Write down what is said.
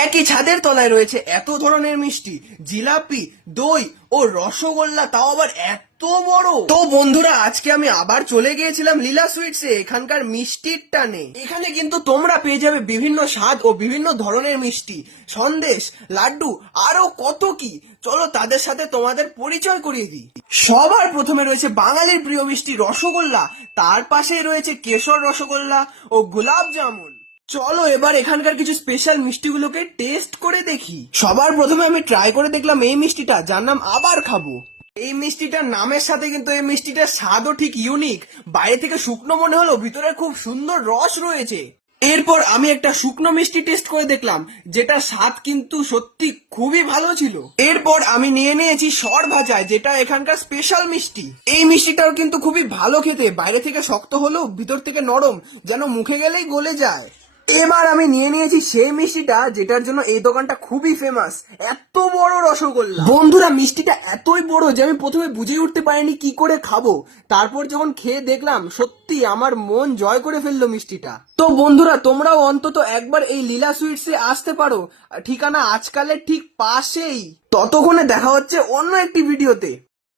একই ছাদের তলায় রয়েছে এত ধরনের মিষ্টি, জিলাপি, দই ও রসগোল্লা, তাও আবার এত বড়। তো বন্ধুরা, আজকে আমি আবার চলে গিয়েছিলাম লীলা সুইটসে এখানকার মিষ্টির টানে। এখানে কিন্তু তোমরা পেয়ে যাবে বিভিন্ন স্বাদ ও বিভিন্ন ধরনের মিষ্টি, সন্দেশ, লাড্ডু, আরো কত কি। চলো তাদের সাথে তোমাদের পরিচয় করিয়ে দিই। সবার প্রথমে রয়েছে বাঙালির প্রিয় মিষ্টি রসগোল্লা, তার পাশে রয়েছে কেশর রসগোল্লা ও গোলাপ জামুন। চলো এবার এখানকার কিছু স্পেশাল মিষ্টিগুলোকে টেস্ট করে দেখি। সবার প্রথমে আমি ট্রাই করে দেখলাম এই মিষ্টিটা, যার নাম আবার খাবো। এই মিষ্টিটার নামের সাথে কিন্তু এই মিষ্টিটার স্বাদও ঠিক ইউনিক। বাইরে থেকে শুকনো মনে হলো, ভিতরে খুব সুন্দর রস রয়েছে। এরপর আমি একটা শুকনো মিষ্টি টেস্ট করে দেখলাম, যেটা স্বাদ কিন্তু সত্যি খুবই ভালো ছিল। এরপর আমি নিয়ে নিয়েছি সর ভাজায়, যেটা এখানকার স্পেশাল মিষ্টি। এই মিষ্টিটাও কিন্তু খুবই ভালো খেতে, বাইরে থেকে শক্ত হলেও ভিতর থেকে নরম, যেন মুখে গেলেই গলে যায়। এবার আমি নিয়ে নিয়েছি সেই মিষ্টিটা যেটার জন্য এই দোকানটা খুবই ফেমাস, এত বড় রসগোল্লা। বন্ধুরা, মিষ্টিটা এতই বড় যে আমি প্রথমে বুঝে উঠতে পারিনি কি করে খাবো। তারপর যখন খেয়ে দেখলাম, সত্যি আমার মন জয় করে ফেললো মিষ্টিটা। তো বন্ধুরা, তোমরাও অন্তত একবার এই লীলা সুইটসে আসতে পারো। ঠিকানা আজকালের ঠিক পাশেই। ততক্ষণে দেখা হচ্ছে অন্য একটি ভিডিওতে।